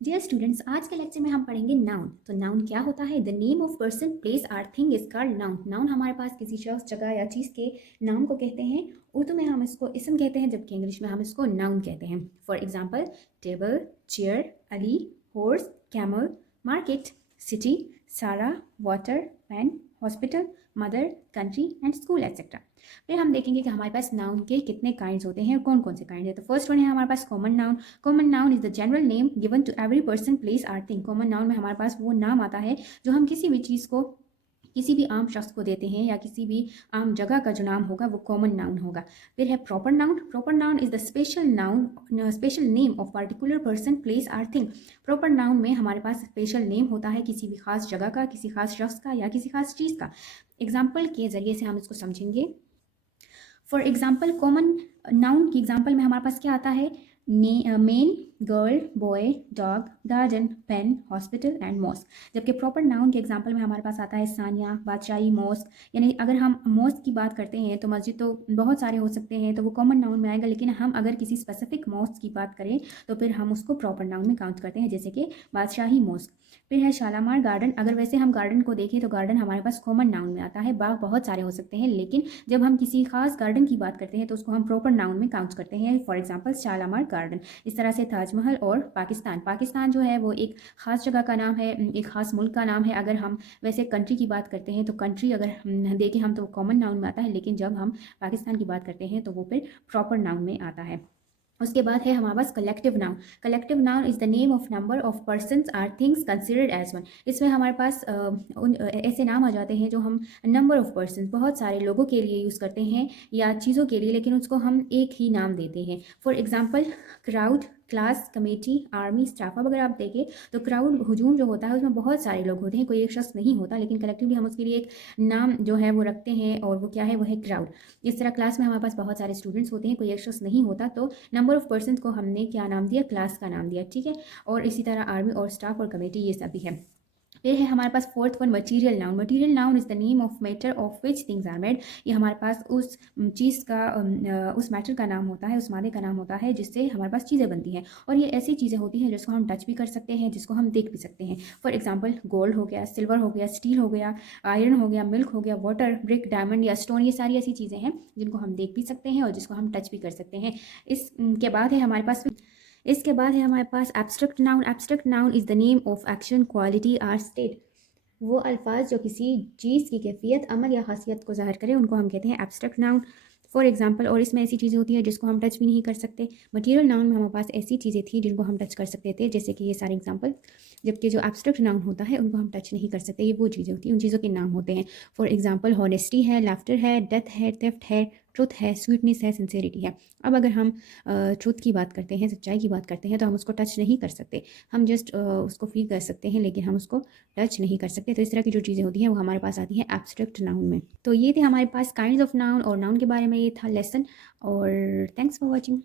Dear students, आज के lecture में हम पढ़ेंगे नाउन। तो नाउन क्या होता है? The name of person place or thing is called noun. Noun हमारे पास किसी शख्स, जगह या चीज़ के नाम को कहते हैं। उर्दू में हम इसको इसम कहते हैं, जबकि इंग्लिश में हम इसको नाउन कहते हैं। For example, table, chair, Ali, horse, camel, market, city, Sara, water, pen, hospital, mother, country and school etcetera. फिर हम देखेंगे कि हमारे पास नाउन के कितने काइंड्स होते हैं और कौन कौन से काइंड है। तो फर्स्ट वन है हमारे पास common noun. Common noun is the general name given to every person, place, or thing. Common noun में हमारे पास वो नाम आता है जो हम किसी भी चीज़ को, किसी भी आम शख्स को देते हैं, या किसी भी आम जगह का जो नाम होगा वो कॉमन नाउन होगा। फिर है proper noun. Proper noun is the special name of particular person, place, or thing. Proper noun में हमारे पास स्पेशल नेम होता है किसी भी खास जगह का, किसी खास शख्स का या किसी खास चीज़ का। एग्जाम्पल के ज़रिए से हम इसको समझेंगे। फॉर एग्जाम्पल, कॉमन नाउन की एग्जाम्पल में हमारे पास क्या आता है? Men, girl, boy, dog, garden, pen, hospital and mosque. जबकि प्रॉपर नाउन के एग्जाम्पल में हमारे पास आता है सानिया, बादशाही, मॉस्क। यानी अगर हम मॉस्क की बात करते हैं तो मस्जिद तो बहुत सारे हो सकते हैं, तो वो कॉमन नाउन में आएगा। लेकिन हम अगर किसी स्पेसिफिक मॉस्क की बात करें तो फिर हम उसको प्रॉपर नाउन में काउंट करते हैं, जैसे कि बादशाही मॉस्क। फिर है शालामार गार्डन। अगर वैसे हम गार्डन को देखें तो गार्डन हमारे पास कॉमन नाउन में आता है। बाग बहुत सारे हो सकते हैं, लेकिन जब हम किसी खास गार्डन की बात करते हैं तो उसको हम प्रॉपर नाउन में काउंट करते हैं। For example, Shalimar garden. इस तरह से ताजमहल और पाकिस्तान। पाकिस्तान जो है वो एक ख़ास जगह का नाम है, एक ख़ास मुल्क का नाम है। अगर हम वैसे कंट्री की बात करते हैं तो कंट्री अगर हम देखें हम तो कॉमन नाउन में आता है, लेकिन जब हम पाकिस्तान की बात करते हैं तो वो फिर प्रॉपर नाउन में आता है। उसके बाद है हमारे पास collective noun. Collective noun is the name of number of persons or things considered as one. इसमें हमारे पास ऐसे नाम आ जाते हैं जो हम नंबर ऑफ पर्सन, बहुत सारे लोगों के लिए यूज़ करते हैं या चीज़ों के लिए, लेकिन उसको हम एक ही नाम देते हैं। For example, crowd, class, committee, army, staff. अब अगर आप देखें तो क्राउड, हुजूम जो होता है उसमें बहुत सारे लोग होते हैं, कोई एक शख्स नहीं होता, लेकिन कलेक्टिवली हम उसके लिए एक नाम जो है वो रखते हैं, और वो क्या है? वो है क्राउड। इस तरह क्लास में हमारे पास बहुत सारे स्टूडेंट्स होते हैं, कोई एक शख्स नहीं होता, तो नंबर ऑफ पर्सन को हमने क्या नाम दिया? क्लास का नाम दिया, ठीक है। और इसी तरह आर्मी और स्टाफ और कमेटी, ये सब भी है। फिर है हमारे पास fourth one, material noun. Material noun is the name of matter of which things are made. ये हमारे पास उस चीज़ का, उस मैटर का नाम होता है, उस मादे का नाम होता है जिससे हमारे पास चीज़ें बनती हैं। और ये ऐसी चीज़ें होती हैं जिसको हम टच भी कर सकते हैं, जिसको हम देख भी सकते हैं। फॉर एग्जाम्पल, गोल्ड हो गया, सिल्वर हो गया, स्टील हो गया, आयरन हो गया, मिल्क हो गया, वाटर, ब्रिक, डायमंड या स्टोन। ये सारी ऐसी चीज़ें हैं जिनको हम देख भी सकते हैं और जिसको हम टच भी कर सकते हैं। इसके बाद है हमारे पास abstract noun. Abstract noun is the name of action, quality, or state. वो अल्फाज जो किसी चीज़ की कैफियत, अमल या खासियत को ज़ाहिर करें, उनको हम कहते हैं एब्स्ट्रैक्ट नाउन। फॉर एग्जाम्पल, और इसमें ऐसी चीज़ें होती हैं जिसको हम टच भी नहीं कर सकते। मटेरियल नाउन में हमारे पास ऐसी चीज़ें थी जिनको हम टच कर सकते थे, जैसे कि ये सारे एग्जाम्पल। जबकि जो एब्स्ट्रैक्ट नाउन होता है उनको हम टच नहीं कर सकते। ये वो चीज़ें होती हैं, उन चीज़ों के नाम होते हैं। फॉर एग्जाम्पल, हॉनेस्टी है, लाफ्टर है, डेथ है, थेफ्ट है, ट्रुथ है, स्वीटनेस है, सिंसेरिटी है। अब अगर हम ट्रुथ की बात करते हैं, सच्चाई की बात करते हैं, तो हम उसको टच नहीं कर सकते। हम जस्ट उसको फील कर सकते हैं, लेकिन हम उसको टच नहीं कर सकते। तो इस तरह की जो चीज़ें होती हैं वो हमारे पास आती हैं एब्स्ट्रैक्ट नाउन में। तो ये थे हमारे पास काइंड्स ऑफ नाउन, और नाउन के बारे में ये था लेसन। और थैंक्स फॉर वॉचिंग।